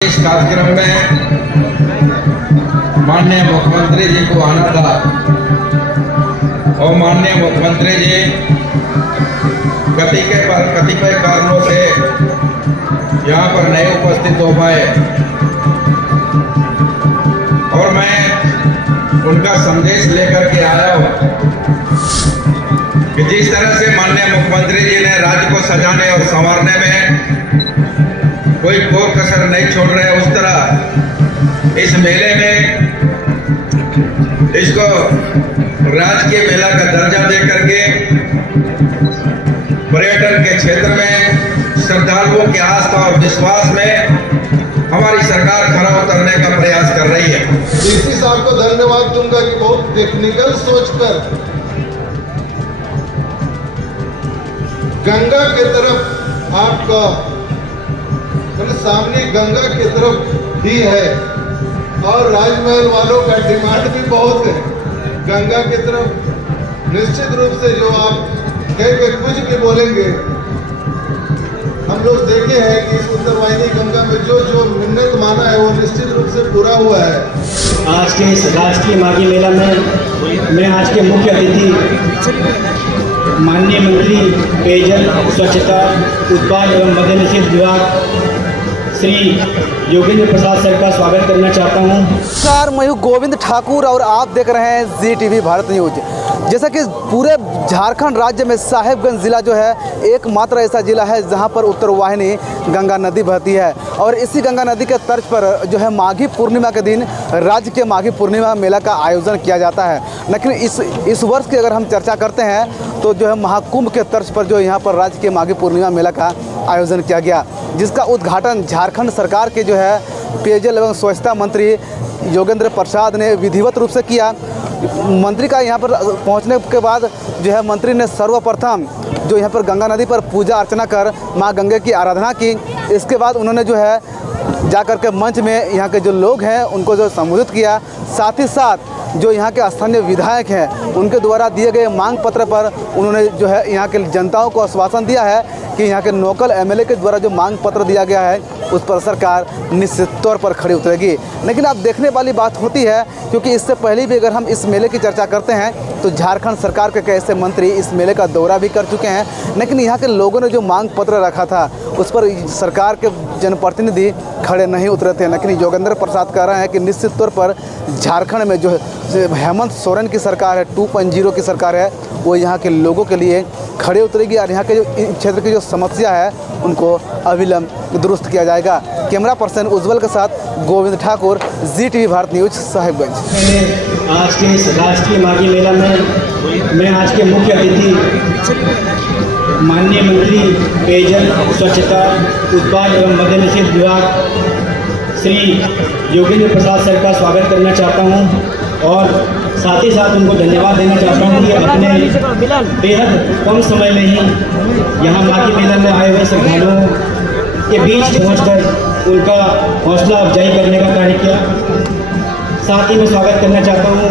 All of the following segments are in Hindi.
इस कार्यक्रम में माननीय मुख्यमंत्री जी को आना था और माननीय मुख्यमंत्री जी कतिपय कारणों से यहाँ पर नहीं उपस्थित हो पाए और मैं उनका संदेश लेकर के आया हूँ कि जिस तरह से माननीय मुख्यमंत्री जी ने राज्य को सजाने और संवारने में कोई कोर कसर नहीं छोड़ रहे, उस तरह इस मेले में इसको राजकीय मेला का दर्जा दे करके पर्यटन के क्षेत्र में श्रद्धालुओं की आस्था और विश्वास में हमारी सरकार खरा उतरने का प्रयास कर रही है। डीसी साहब को धन्यवाद दूंगा कि बहुत टेक्निकल सोचकर गंगा के तरफ आपका सामने गंगा की तरफ ही है और राजमहल वालों का डिमांड भी बहुत है गंगा की तरफ। निश्चित रूप से जो आप कह के कुछ भी बोलेंगे, हम लोग देखे हैं कि इस उत्तरवाहिनी गंगा में जो जो मिन्नत माना है वो निश्चित रूप से पूरा हुआ है। आज के इस राजकीय माघी मेला में मैं आज के मुख्य अतिथि माननीय मंत्री पेयजल स्वच्छता उत्पाद एवं मद्य निषेध विभाग श्री योगेंद्र प्रसाद सर का स्वागत करना चाहता हूं। नमस्कार, मैं हूं गोविंद ठाकुर और आप देख रहे हैं ZTV भारत न्यूज। जैसा कि पूरे झारखंड राज्य में साहेबगंज ज़िला जो है एकमात्र ऐसा ज़िला है जहां पर उत्तरवाहिनी गंगा नदी बहती है और इसी गंगा नदी के तर्ज पर जो है माघी पूर्णिमा के दिन राज्य के माघी पूर्णिमा मेला का आयोजन किया जाता है। लेकिन इस वर्ष की अगर हम चर्चा करते हैं तो जो है महाकुंभ के तर्ज पर जो यहाँ पर राज्य के माघी पूर्णिमा मेला का आयोजन किया गया, जिसका उद्घाटन झारखंड सरकार के जो है पेयजल एवं स्वच्छता मंत्री योगेंद्र प्रसाद ने विधिवत रूप से किया। मंत्री का यहाँ पर पहुँचने के बाद जो है मंत्री ने सर्वप्रथम जो यहाँ पर गंगा नदी पर पूजा अर्चना कर माँ गंगा की आराधना की। इसके बाद उन्होंने जो है जा कर के मंच में यहाँ के जो लोग हैं उनको जो संबोधित किया, साथ ही साथ जो यहाँ के स्थानीय विधायक हैं उनके द्वारा दिए गए मांग पत्र पर उन्होंने जो है यहाँ के जनताओं को आश्वासन दिया है कि यहाँ के लोकल MLA के द्वारा जो मांग पत्र दिया गया है उस पर सरकार निश्चित तौर पर खड़ी उतरेगी। लेकिन अब देखने वाली बात होती है, क्योंकि इससे पहले भी अगर हम इस मेले की चर्चा करते हैं तो झारखंड सरकार के कैसे मंत्री इस मेले का दौरा भी कर चुके हैं, लेकिन यहाँ के लोगों ने जो मांग पत्र रखा था उस पर सरकार के जनप्रतिनिधि खड़े नहीं उतरे थे। लेकिन योगेंद्र प्रसाद कह रहे हैं कि निश्चित तौर पर झारखंड में जो हेमंत सोरेन की सरकार है, 2.0 की सरकार है, वो यहाँ के लोगों के लिए खड़े उतरेगी और यहाँ के जो क्षेत्र की जो समस्या है उनको अविलंब दुरुस्त किया जाएगा। कैमरा पर्सन उज्जवल के साथ गोविंद ठाकुर, ZTV भारत न्यूज, साहिबगंज। आज के इस राजकीय माघी मेला में मैं आज के मुख्य अतिथि माननीय मंत्री पेयजल स्वच्छता उत्पाद एवं मद्य निषेध विभाग श्री योगेंद्र प्रसाद सर का स्वागत करना चाहता हूं और साथ ही साथ उनको धन्यवाद देना चाहता हूं कि अपने बेहद कम समय में ही यहाँ माघी मेला में आए हुए श्रद्धालुओं के बीच पहुंचकर उनका हौसला अफजाई करने का कार्य किया। साथ ही मैं स्वागत करना चाहता हूँ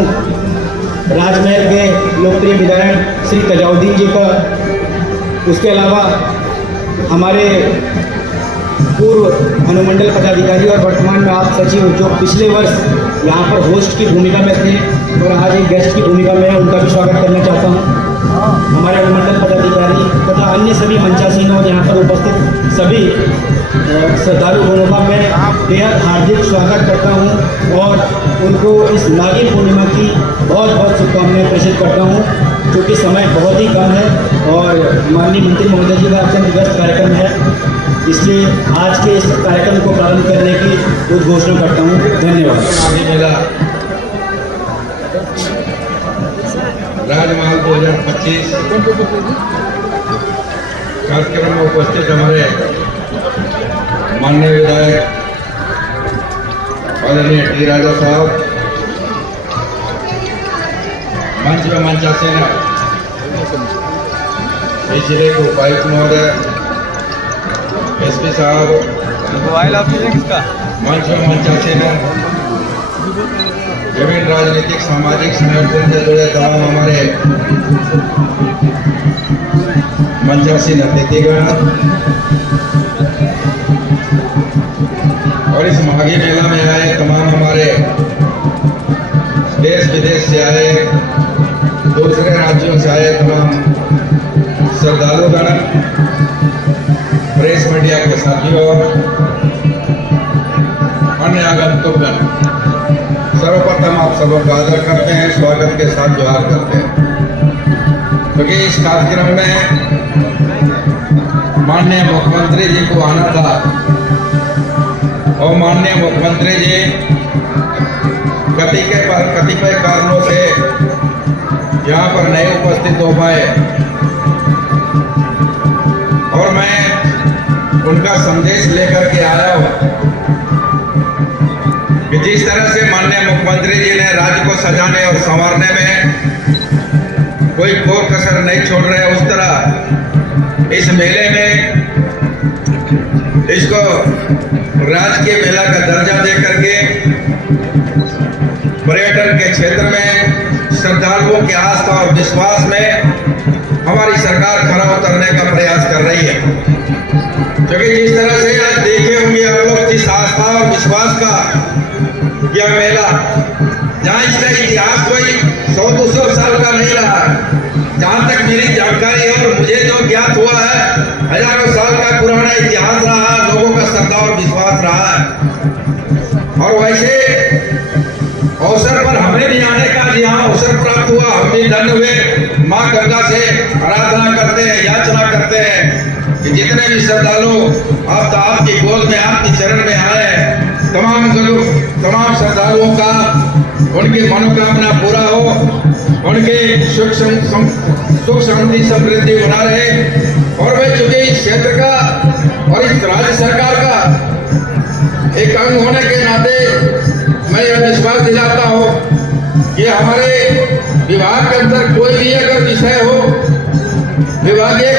राजमहल के लोकप्रिय विधायक श्री तजाउद्दीन जी का, उसके अलावा हमारे पूर्व अनुमंडल पदाधिकारी और वर्तमान में आप सचिव जो पिछले वर्ष यहाँ पर होस्ट की भूमिका में थे और आज एक गेस्ट की भूमिका में, उनका भी स्वागत करना चाहता हूँ। हमारे अनुमंडल पदाधिकारी तथा अन्य सभी मंचासीन और यहाँ पर उपस्थित सभी श्रद्धालु गणों का मैं बेहद हार्दिक स्वागत करता हूँ और उनको इस माघी पूर्णिमा की बहुत बहुत शुभकामनाएं प्रेषित करता हूँ, क्योंकि समय बहुत ही कम है और माननीय मंत्री महोदय जी का अत्यंत व्यस्त कार्यक्रम है, इसलिए आज के इस कार्यक्रम को प्रारंभ करने की उद्घोषणा करता हूँ। धन्यवाद। राजमहल 2025 कार्यक्रम में उपस्थित हमारे माननीय विधायक आदरणीय टी राजा साहब, मंच में मंचासीन जिले के उपायुक्त महोदय, SP साहब, मंच में मंचासीन विभिन्न राजनीतिक सामाजिक संगठन से जुड़े तमाम हमारे मंचासीन अतिथिगण, और इस माघी मेला में आए तमाम हमारे देश विदेश से आए, दूसरे राज्यों से आए तमाम श्रद्धालुगण, प्रेस मीडिया के साथियों, अन्य आगंतुकगण, सर्वप्रथम आप सबों का आदर करते हैं, स्वागत के साथ जोहार करते हैं। क्योंकि इस कार्यक्रम में माननीय मुख्यमंत्री जी को आना था और माननीय मुख्यमंत्री जी कतिपय कारणों से यहाँ पर नहीं उपस्थित हो पाए और मैं उनका संदेश लेकर के आया हूँ कि जिस तरह से माननीय मुख्यमंत्री जी ने राज्य को सजाने और संवारने में कोई कोर कसर नहीं छोड़ रहे, उस तरह इस मेले में इसको राजकीय मेला का दर्जा दे करके पर्यटन के क्षेत्र में श्रद्धालुओं के आस्था और विश्वास में हमारी सरकार खरा उतरने का प्रयास कर रही है। क्योंकि जिस तरह से आज देखे होंगे आप लोग, जिस आस्था और विश्वास का यह मेला, जहाँ इसका इतिहास कोई 100-200 साल का नहीं रहा, जहाँ तक मेरी जानकारी है और मुझे जो ज्ञात हुआ है, हजारों साल का पुराना इतिहास रहा, लोगों का श्रद्धा और विश्वास रहा है। और वैसे अवसर पर हमें भी आने का यहाँ अवसर प्राप्त हुआ, हम भी धन्य हुए, माँ गंगा से आराधना करते हैं, याचना करते हैं कि जितने भी श्रद्धालु आप आपकी गोद में, आपके चरण में आए, तमाम श्रद्धालुओं का उनकी मनोकामना पूरा हो, उनके सुख शांति समृद्धि बना रहे। और मैं चूंकि इस क्षेत्र का और इस राज्य सरकार का एक अंग होने के नाते मैं यह विश्वास दिलाता हूँ कि हमारे विभाग के अंदर कोई भी अगर विषय हो, विभागीय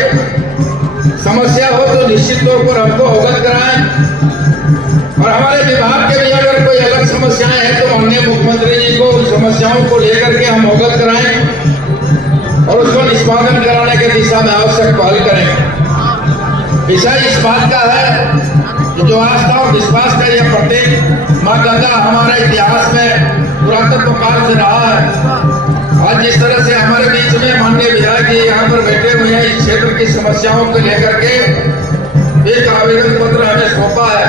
समस्या हो, तो निश्चित तौर पर हमको अवगत कराएं। और हमारे विभाग के भी अगर कोई अलग समस्याएं हैं तो माननीय मुख्यमंत्री जी को उन समस्याओं को लेकर के हम अवगत कराएं और उसको निष्पादन कराने के दिशा में आवश्यक पहल करें। विषय इस बात का है कि जो आस्था और विश्वास का यह प्रतीक माँ गंगा हमारे इतिहास में पुरातत्व काल से रहा है। आज जिस तरह से हमारे बीच में माननीय विधायक जी यहाँ पर बैठे हुए हैं, इस क्षेत्र की समस्याओं को लेकर के एक आवेदन पत्र हमें सौंपा है,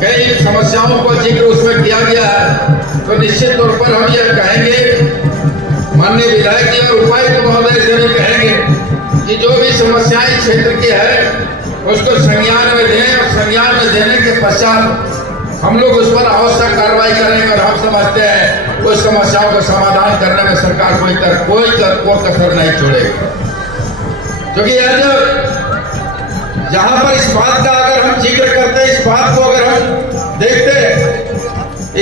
कई समस्याओं को जिक्र उसमें किया गया है, तो निश्चित तौर पर हम यह कहेंगे, माननीय विधायक जी और उपायुक्त महोदय से भी कहेंगे कि जो भी समस्याएं क्षेत्र की है उसको संज्ञान में दें और संज्ञान में देने के पश्चात हम लोग उस पर आवश्यक कार्रवाई करेंगे। और हम समझते हैं उस समस्याओं का समाधान करने में सरकार कोई कसर नहीं छोड़ेगी। क्योंकि आज जहां पर इस बात का अगर हम जिक्र करते हैं, इस बात को अगर हम देखते हैं,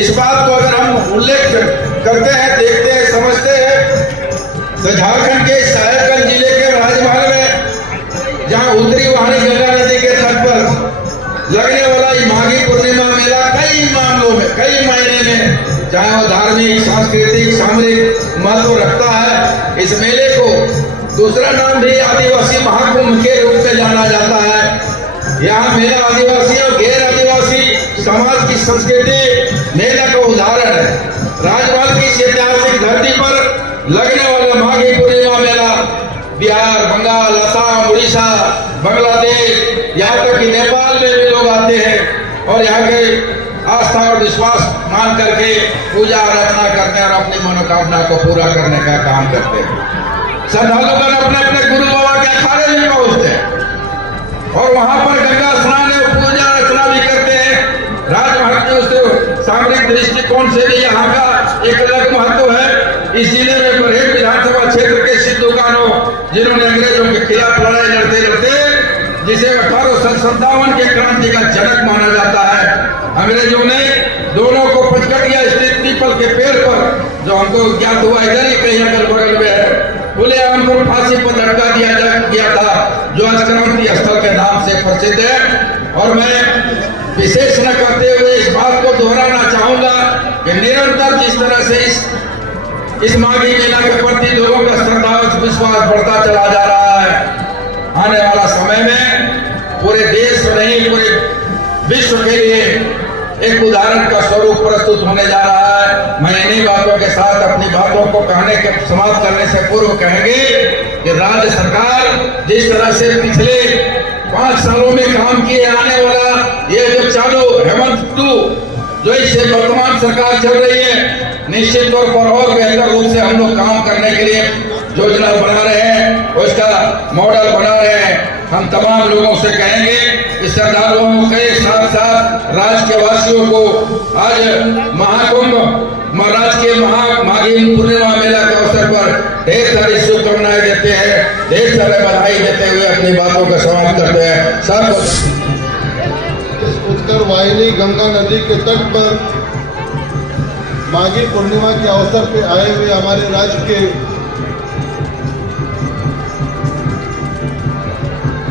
इस बात को अगर हम उल्लेख करते हैं, देखते हैं, समझते हैं, तो झारखंड के साहेबगंज जिले के राजमहल में जहां उत्तरी वाहिनी गंगा नदी के तट पर लगने वाला माघी पूर्णिमा मेला कई मामलों में, कई मायने में, चाहे वो धार्मिक, सांस्कृतिक, सामरिक महत्व रखता है। इस मेले को दूसरा नाम भी आदिवासी महाकुंभ के रूप में जाना जाता है। यहाँ मेला आदिवासी और गैर आदिवासी समाज की संस्कृति मेला का उदाहरण है। राजमहल की ऐतिहासिक धरती पर लगने वाला माघी पूर्णिमा मेला बिहार, बंगाल, असम, उड़ीसा, बांग्लादेश, यहाँ तक कि नेपाल में भी लोग आते हैं और यहाँ के आस्था और विश्वास मान करके पूजा अर्चना करते हैं और अपनी मनोकामना को पूरा करने का काम करते हैं। श्रद्धालुगण अपने अपने गुरु बाबा के अखाड़े में पहुंचते हैं और वहां पर गंगा स्नान और पूजा अर्चना भी करते हैं। राजमहल के उस सामरिक दृष्टिकोण से भी यहाँ का एक अलग महत्व है। इस जिले में बरहेट विधानसभा क्षेत्र के सिद्धू कान्हू, जिन्होंने अंग्रेजों के खिलाफ लड़ाई लड़ते लड़ते, जिसे 1857 के क्रांति का जनक माना जाता है, अंग्रेजों ने दोनों को पचकटिया स्थित पीपल के पेड़ पर, जो हमको ज्ञात हुआ इधर ही कहीं अगल बगल में है, खुलेआम पर फांसी पर लटका दिया गया था, जो आज क्रांति स्थल के नाम से प्रसिद्ध है। और मैं विशेष न करते हुए इस बात को दोहराना चाहूंगा कि निरंतर जिस तरह से इस माघी मेला के प्रति लोगों का श्रद्धा और विश्वास बढ़ता चला जा रहा है, आने वाला समय में पूरे देश में नहीं पूरे विश्व के लिए एक उदाहरण का स्वरूप प्रस्तुत होने जा रहा है। मैं इन्हीं बातों के साथ अपनी बातों को कहने के समाप्त करने से पूर्व कहेंगे कि राज्य सरकार जिस तरह से पिछले 5 सालों में काम किए आने वाला ये जो चालू हेमंत 2 जो इससे वर्तमान सरकार चल रही है, निश्चित तौर पर और बेहतर रूप से हम लोग काम करने के लिए योजना बना रहे हैं, उसका मॉडल बना रहे हैं। हम तमाम लोगों से कहेंगे कि श्रद्धालुओं के साथ साथ राज्य के वासियों को आज महाकुंभ महाराज के माघी पूर्णिमा मेला के अवसर पर ढेर सारी शुभकामनाएं देते हैं, ढेर सारे बधाई देते हुए अपनी बातों का समाप्त करते हैं। सब इस उत्तर वाहिनी गंगा नदी के तट पर माघी पूर्णिमा के अवसर पे आए हुए हमारे राज्य के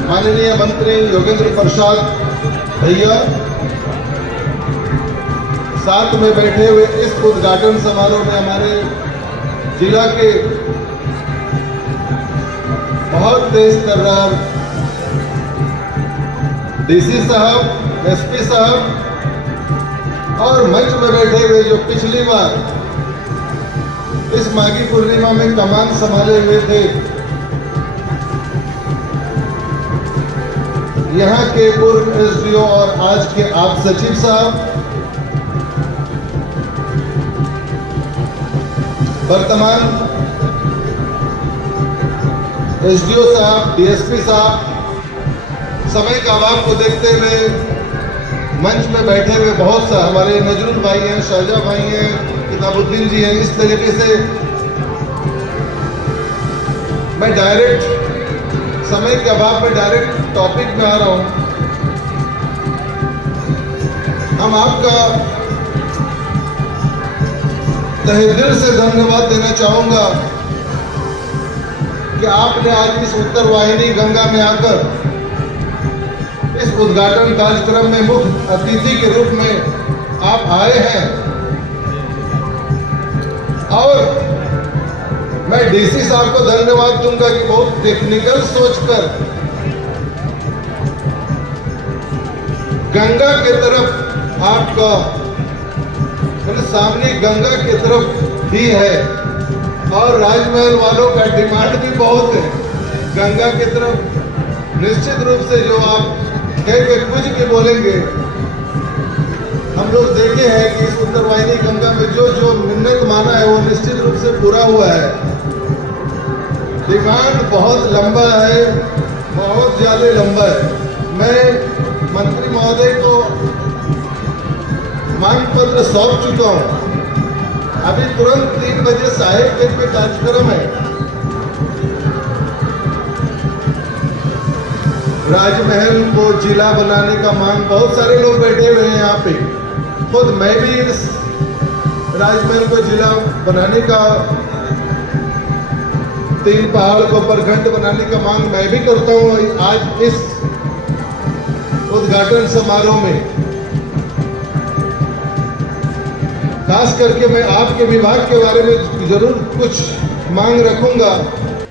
माननीय मंत्री योगेंद्र प्रसाद भैया साथ में बैठे हुए इस उद्घाटन समारोह में हमारे जिला के बहुत तेज तर्रार डीसी साहब, एसपी साहब और मंच में बैठे हुए जो पिछली बार इस माघी पूर्णिमा में कमान संभाले हुए थे, यहाँ के पूर्व एसडीओ और आज के आप सचिव साहब, वर्तमान एसडीओ साहब, डीएसपी साहब, समय का अभाव को देखते हुए मंच में बैठे हुए बहुत सा हमारे नजरुल भाई हैं, शाहजहा भाई हैं, किताबुद्दीन जी हैं। इस तरीके से मैं डायरेक्ट समय के अभाव में डायरेक्ट टॉपिक में आ रहा हूं। हम आपका तहे दिल से धन्यवाद देना चाहूंगा कि आपने आज इस उत्तर वाहिनी गंगा में आकर इस उद्घाटन कार्यक्रम में मुख्य अतिथि के रूप में आप आए हैं। और मैं डीसी साहब को धन्यवाद दूंगा कि बहुत टेक्निकल सोचकर गंगा के तरफ आपका मतलब सामने गंगा की तरफ ही है और राजमहल वालों का डिमांड भी बहुत है गंगा की तरफ। निश्चित रूप से जो आप कह के कुछ के बोलेंगे, हम लोग देखे हैं कि इस उत्तर वाहिनी गंगा में जो जो मिन्नत माना है वो निश्चित रूप से पूरा हुआ है। डिमांड बहुत लंबा है, बहुत ज्यादा लंबा है। मैं मंत्री महोदय को मांग पत्र सौंप चुका हूं। अभी तुरंत 3 बजे साहेबगंज में कार्यक्रम है। राजमहल को जिला बनाने का मांग, बहुत सारे लोग बैठे हुए हैं यहाँ पे। खुद मैं भी इस राजमहल को जिला बनाने का, 3 पहाड़ को प्रखंड बनाने का मांग मैं भी करता हूँ। आज इस उद्घाटन समारोह में खास करके मैं आपके विभाग के बारे में जरूर कुछ मांग रखूंगा।